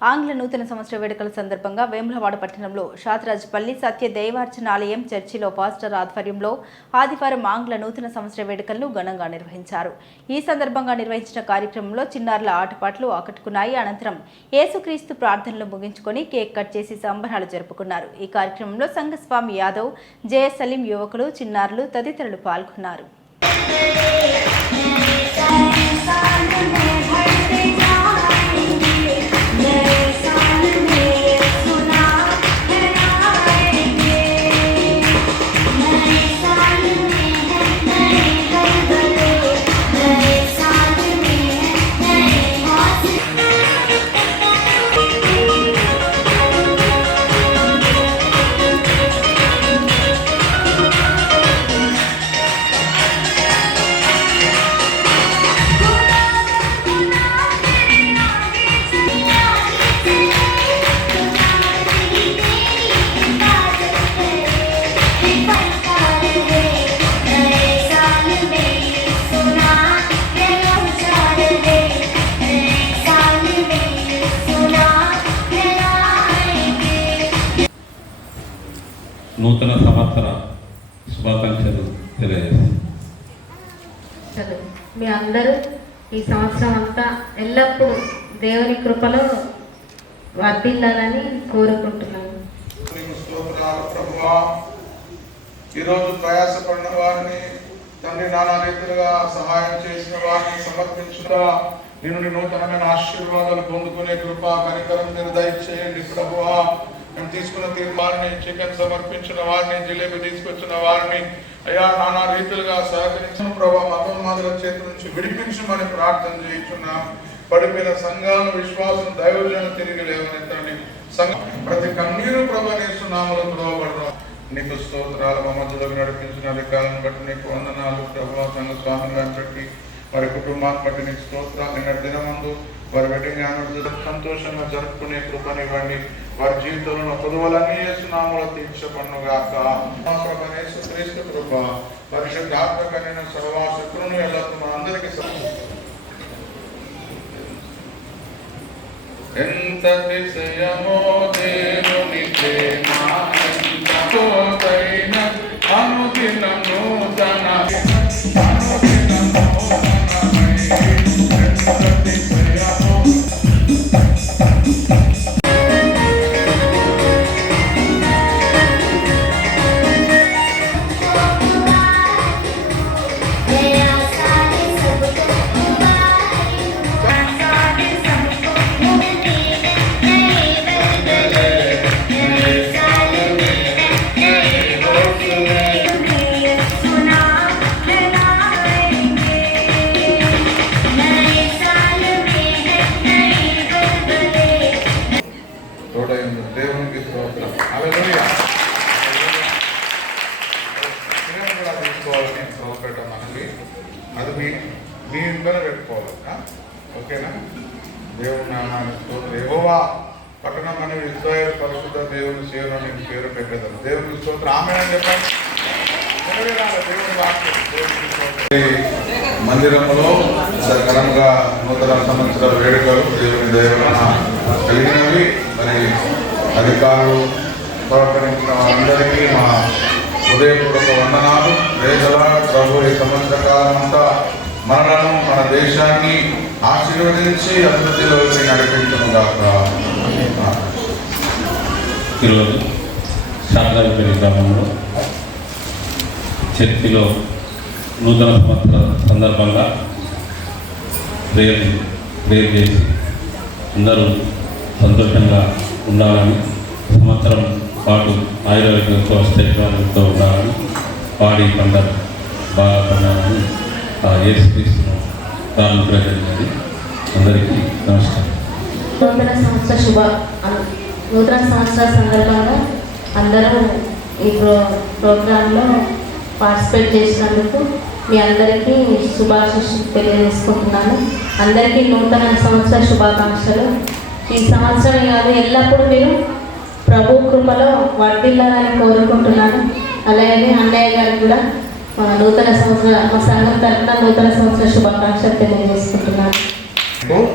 ఆంగ్ల నూతన సంవత్సర వేడుకల సందర్భంగా వేములవాడ పట్టణంలో షాద్రాజ్పల్లి సత్య దైవార్చనాలయం చర్చిలో పాస్టర్ ఆధ్వర్యంలో ఆదివారం ఆంగ్ల నూతన సంవత్సర వేడుకలను ఘనంగా నిర్వహించారు. ఈ సందర్భంగా నిర్వహించిన కార్యక్రమంలో చిన్నారుల ఆటపాటలు ఆకట్టుకున్నాయి. అనంతరం యేసుక్రీస్తు ప్రార్థనలు ముగించుకొని కేక్ కట్ చేసి సంబరాలు జరుపుకున్నారు. ఈ కార్యక్రమంలో సంఘస్వామి యాదవ్, జయ సలీం యువకులు, చిన్నారులు తదితరులు పాల్గొన్నారు. నూతన సంవత్సర శుభాకాంక్షలు తెలియజేస్తాను. మీ అందరూ ఈ సంవత్సరం అంతా ఎల్లప్పుడూ దేవుని కృపలో వర్ధిల్లాలని కోరుకుంటున్నాను. ఈరోజు ప్రయాసపడిన వారిని తండ్రి నానా రీతిగా సహాయం చేసిన వారిని సమర్పించిన నిన్ను నూతనమైన ఆశీర్వాదాలు పొందుకునే కృప కనికరం మీరు దయచేయండి ప్రభువా. మేము తీసుకున్న తీర్మానాన్ని చికెన్ సమర్పించిన వారిని, జిలేబీ తీసుకొచ్చిన వారిని అయ్యా నానా రీతిలుగా సహకరించిన ప్రభావ మతోన్మాదుల చేతి నుంచి విడిపించమని ప్రార్థన చేయించున్నాం. పడిపోయిన సంఘాలను విశ్వాసం దైవజనం తిరిగి లేవనెత్తండి. ప్రతి కన్నీరు ప్రభావిస్తున్నాములు త్రోవబడరు. నీకు స్తోత్రాలు. మా మధ్యలోకి నడిపించిన అధికారులను బట్టి నీకు వందనాలు ప్రభావ. సంఘ స్వామి గారిని బట్టి వారి కుటుంబాన్ని బట్టి నీకు స్తోత్రాలు. నిన్నటి దినమందు వారి వెడ్డింగ్ యానివర్సరీ సంతోషంగా జరుపుకునే కృపనివ్వండి. వారి జీవితంలో పొదువులన్నీ యేసునామములో తీర్చబడునుగాక. యేసుక్రీస్తు కృప పరిశుద్ధాత్మకమైన సర్వశక్తులను ఎల్లప్పుడూ అందరికీ ఎంత అతిశయమో దేవుని ప్రేమ, అనుదినం నూతన దేవునికి స్తోత్రం. హల్లెలూయా. కూడా తీసుకోవాలని ప్రోగ్రామ్ మనకి అది మీ ఇంట్లోనే పెట్టుకోవాలి. ఓకేనా? దేవుని నామాన్ని స్తోత్రం. యెహోవా పట్టణం అని ఇశ్రాయేలు పరిశుద్ధ దేవుని సేవను నేను పేరు పెట్టేదాను. దేవునికి స్తోత్రం. ఆమేన్ అని చెప్పండి. దేవుని వాక్యం. మందిరంలో ఘనంగా నూతన సంవత్సర వేడుకలు దేవుని దైవన కలిగినవి. మరి అధికారులు సహకరించిన వారందరికీ మా హృదయపూర్వక వందనాలు. వేదల ప్రభు ఈ సంవత్సర కాలం అంతా మనలను, మన దేశాన్ని ఆశీర్వదించి అభివృద్ధిలోకి నడిపించుగాక. ఈరోజు షాద్రాజ్పల్లి గ్రామంలో చర్చిలో నూతన సంవత్సర సందర్భంగా ప్రేయర్ చేసి అందరూ సంతోషంగా ఉండాలని, సంవత్సరం పాటు ఆయుర్వేదంతో స్థైర్యంతో ఉండాలని, పాడి పంటలు బాగా పండాలని యేసుక్రీస్తును ప్రార్థించండి. అందరికీ నమస్కారం. నూతన సంవత్సర సందర్భంగా అందరూ ఈ ప్రోగ్రాంలో పార్టిసిపేట్ చేసినందుకు మీ అందరికీ శుభాశీస్సులు తెలియజేసుకుంటున్నాను. అందరికీ నూతన సంవత్సర శుభాకాంక్షలు. ఈ సంవత్సరం కాదు, ఎల్లప్పుడూ మీరు ప్రభు కృపలో వర్ధిల్లాలని కోరుకుంటున్నాను. అలాగే అన్నయ్య గారికి కూడా నూతన సంవత్సర మా సంఘం తరఫున నూతన సంవత్సర శుభాకాంక్షలు తెలియజేసుకుంటున్నాను.